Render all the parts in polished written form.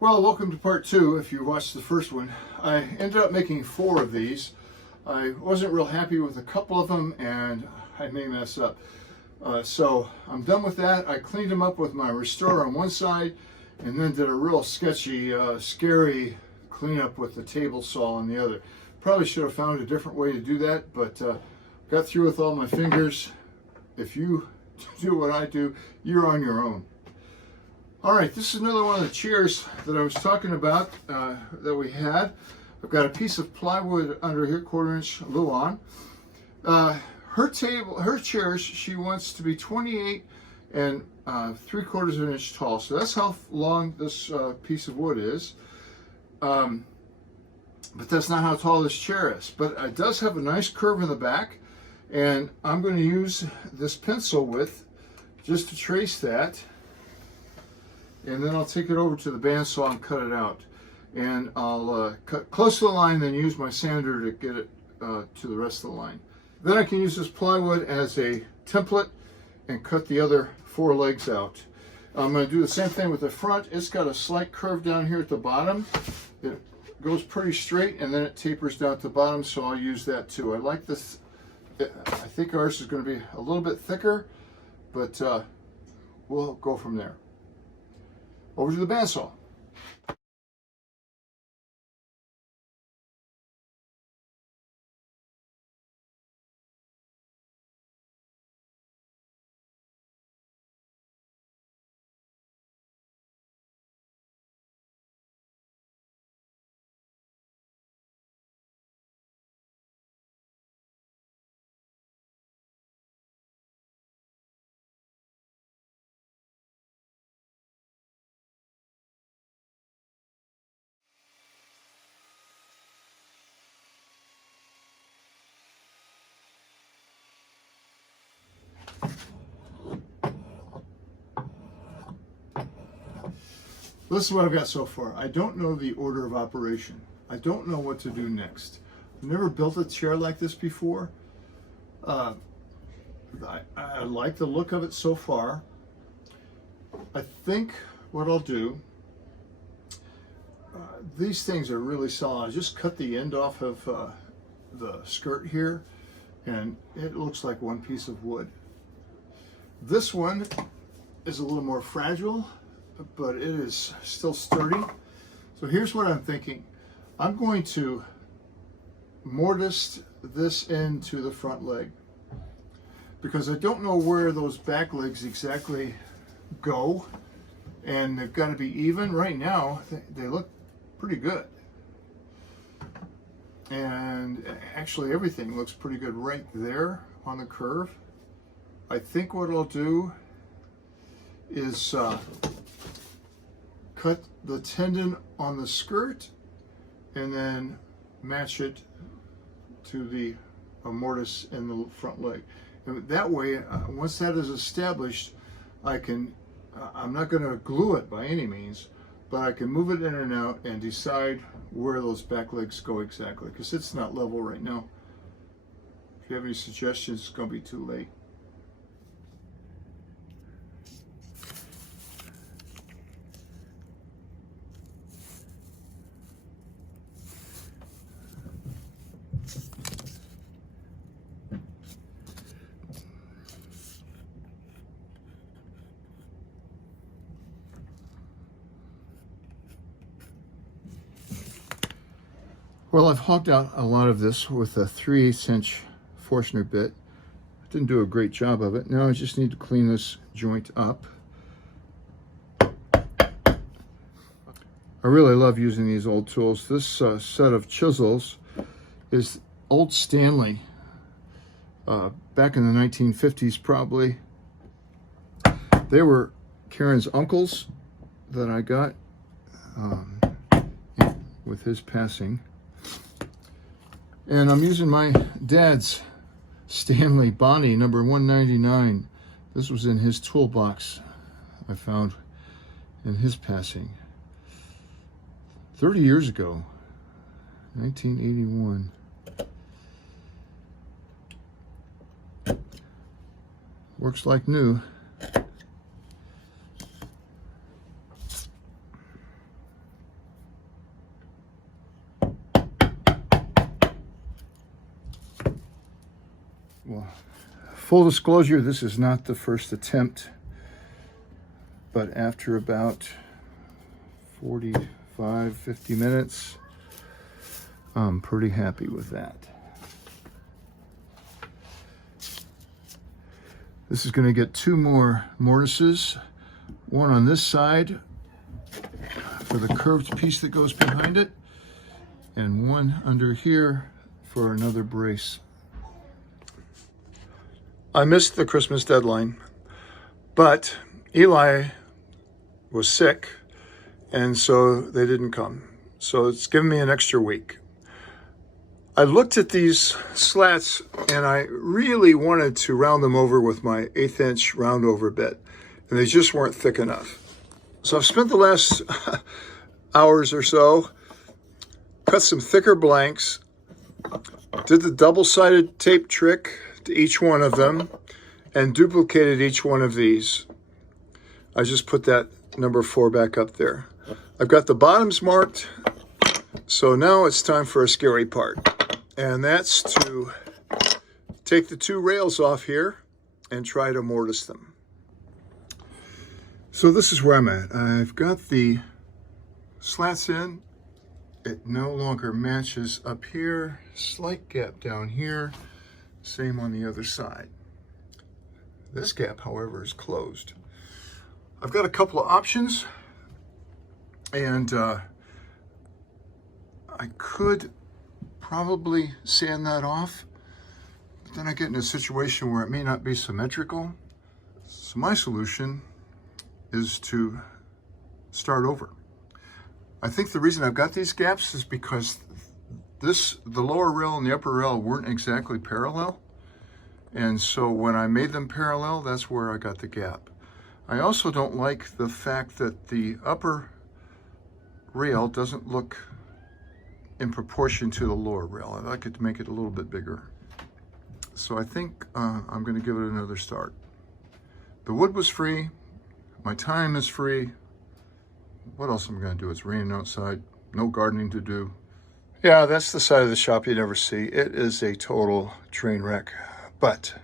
Well, welcome to part two. If you watched the first one, I ended up making 4 of these. I wasn't real happy with a couple of them and I may mess up. So I'm done with that. I cleaned them up with my Restorer on one side and then did a real sketchy, scary cleanup with the table saw on the other. Probably should have found a different way to do that, but got through with all my fingers. If you do what I do, you're on your own. All right, this is another one of the chairs that I was talking about that we had. I've got a piece of plywood under here, 1/4 inch Luan. Her chairs, she wants to be 28 and 3/4 of an inch tall. So that's how long this piece of wood is. But that's not how tall this chair is. But it does have a nice curve in the back, and I'm going to use this pencil width just to trace that. And then I'll take it over to the bandsaw and cut it out. And I'll cut close to the line, then use my sander to get it to the rest of the line. Then I can use this plywood as a template and cut the other 4 legs out. I'm going to do the same thing with the front. It's got a slight curve down here at the bottom. It goes pretty straight and then it tapers down at the bottom, so I'll use that too. I like this. I think ours is going to be a little bit thicker, but we'll go from there. Over to the bandsaw. This is what I've got so far. I don't know the order of operation. I don't know what to do next. I've never built a chair like this before. I like the look of it so far. I think what I'll do, these things are really solid. I just cut the end off of the skirt here, and it looks like one piece of wood. This one is a little more fragile, but it is still sturdy. So here's what I'm thinking. I'm going to mortise this into the front leg because I don't know where those back legs exactly go, and they've got to be even. Right now they look pretty good, and actually everything looks pretty good right there on the curve. I think what I'll do is cut the tendon on the skirt and then match it to the mortise in the front leg. And that way, once that is established, I can, I'm not going to glue it by any means, but I can move it in and out and decide where those back legs go exactly, because it's not level right now. If you have any suggestions, it's going to be too late. Well, I've hogged out a lot of this with a 3/8 inch Forstner bit. Didn't do a great job of it. Now I just need to clean this joint up. I really love using these old tools. This set of chisels is old Stanley, back in the 1950s probably. They were Karen's uncle's that I got with his passing. And I'm using my dad's Stanley Bonnie number 199. This was in his toolbox I found in his passing 30 years ago, 1981. Works like new. Well, full disclosure, this is not the first attempt, but after about 45, 50 minutes, I'm pretty happy with that. This is going to get 2 more mortises, one on this side for the curved piece that goes behind it, and one under here for another brace. I missed the Christmas deadline, but Eli was sick, and so they didn't come. So it's given me an extra week. I looked at these slats and I really wanted to round them over with my 1/8 inch round over bit, and they just weren't thick enough. So I've spent the last hours or so, cut some thicker blanks, did the double-sided tape trick to each one of them, and duplicated each one of these. I just put that number 4 back up there. I've got the bottoms marked, so now it's time for a scary part. And that's to take the 2 rails off here and try to mortise them. So this is where I'm at. I've got the slats in. It no longer matches up here. Slight gap down here. Same on the other side. This gap, however, is closed. I've got a couple of options, and I could probably sand that off, but then I get in a situation where it may not be symmetrical. So my solution is to start over. I think the reason I've got these gaps is because the lower rail and the upper rail weren't exactly parallel, and so when I made them parallel, that's where I got the gap. I also don't like the fact that the upper rail doesn't look in proportion to the lower rail. I'd like it to make it a little bit bigger. So I think I'm going to give it another start. The wood was free. My time is free. What else am I going to do? It's raining outside. No gardening to do. Yeah, that's the side of the shop you never see. It is a total train wreck. But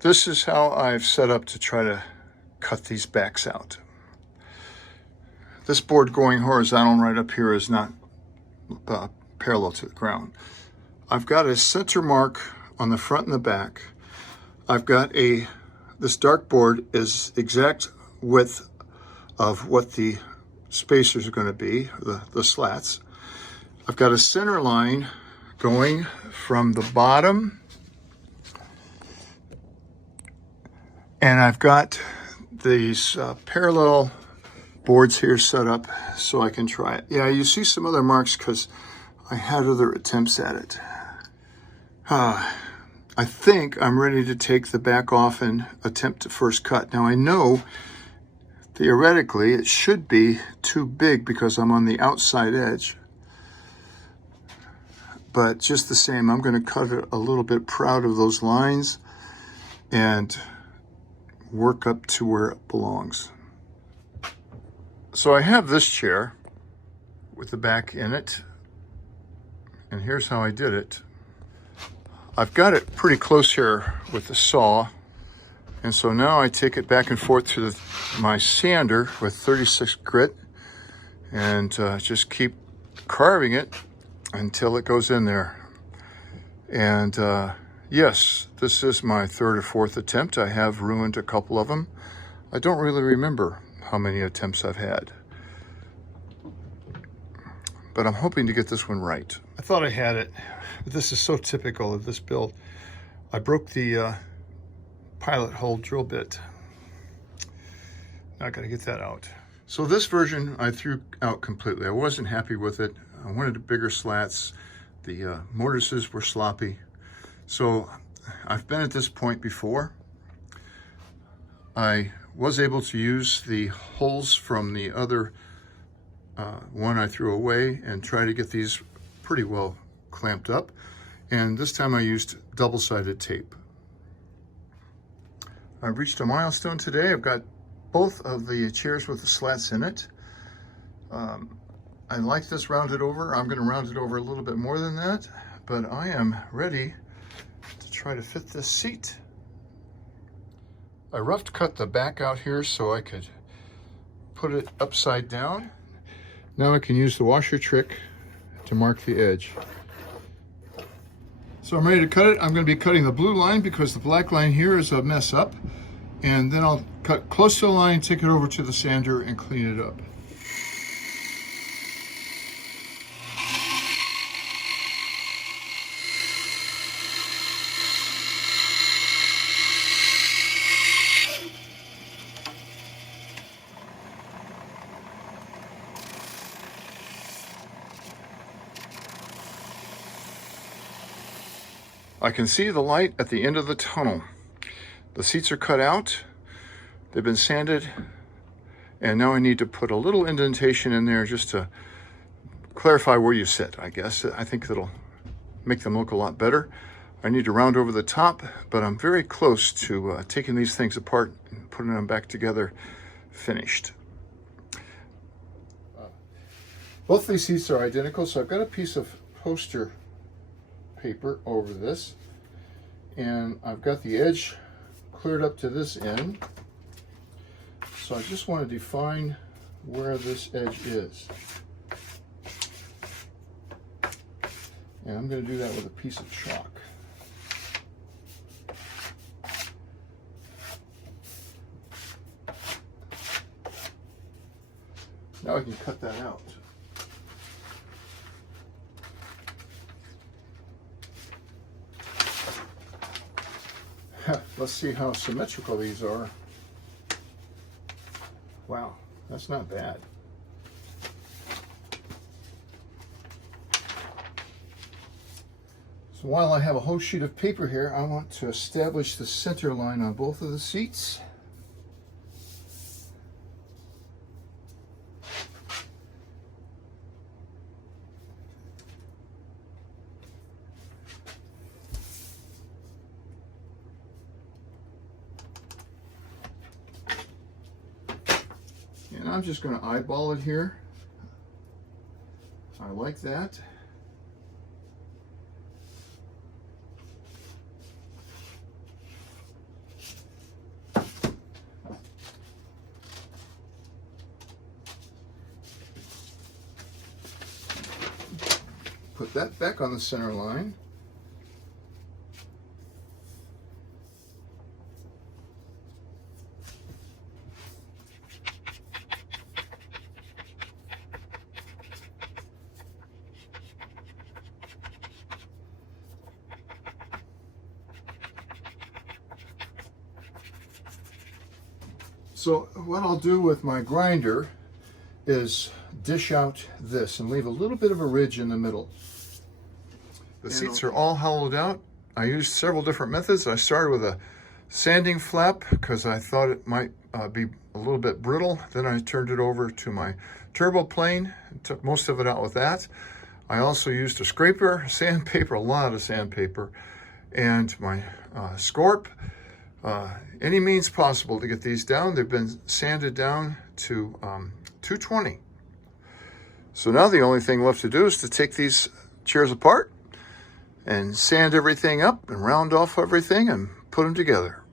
this is how I've set up to try to cut these backs out. This board going horizontal right up here is not parallel to the ground. I've got a center mark on the front and the back. I've got this dark board is exact width of what the spacers are going to be, the slats. I've got a center line going from the bottom, and I've got these parallel boards here set up so I can try it. Yeah, you see some other marks because I had other attempts at it. I think I'm ready to take the back off and attempt to first cut. Now I know theoretically it should be too big because I'm on the outside edge, but just the same, I'm going to cut it a little bit proud of those lines and work up to where it belongs. So I have this chair with the back in it, and here's how I did it. I've got it pretty close here with the saw, and so now I take it back and forth to my sander with 36 grit and just keep carving it until it goes in there. And yes, this is my 3rd or 4th attempt. I have ruined a couple of them. I don't really remember how many attempts I've had, but I'm hoping to get this one right. I thought I had it, but this is so typical of this build. I broke the pilot hole drill bit. Now I gotta get that out. So this version I threw out completely. I wasn't happy with it. I wanted bigger slats. The mortises were sloppy. So I've been at this point before. I was able to use the holes from the other one I threw away and try to get these pretty well clamped up. And this time I used double-sided tape. I've reached a milestone today. I've got both of the chairs with the slats in it. I like this rounded over. I'm going to round it over a little bit more than that, but I am ready to try try to fit this seat. I rough cut the back out here so I could put it upside down. Now I can use the washer trick to mark the edge. So I'm ready to cut it. I'm going to be cutting the blue line because the black line here is a mess up. And then I'll cut close to the line, take it over to the sander and clean it up. I can see the light at the end of the tunnel. The seats are cut out, they've been sanded, and now I need to put a little indentation in there just to clarify where you sit, I guess. I think that'll make them look a lot better. I need to round over the top, but I'm very close to taking these things apart and putting them back together finished. Both these seats are identical, so I've got a piece of poster paper over this, and I've got the edge cleared up to this end, so I just want to define where this edge is, and I'm going to do that with a piece of chalk. Now I can cut that out. Let's see how symmetrical these are. Wow, that's not bad. So while I have a whole sheet of paper here, I want to establish the center line on both of the seats. And I'm just going to eyeball it here. I like that. Put that back on the center line. So what I'll do with my grinder is dish out this and leave a little bit of a ridge in the middle. The seats are all hollowed out. I used several different methods. I started with a sanding flap because I thought it might be a little bit brittle. Then I turned it over to my turbo plane and took most of it out with that. I also used a scraper, sandpaper, a lot of sandpaper, and my Scorp. Any means possible to get these down. They've been sanded down to 220. So now the only thing left to do is to take these chairs apart and sand everything up and round off everything and put them together.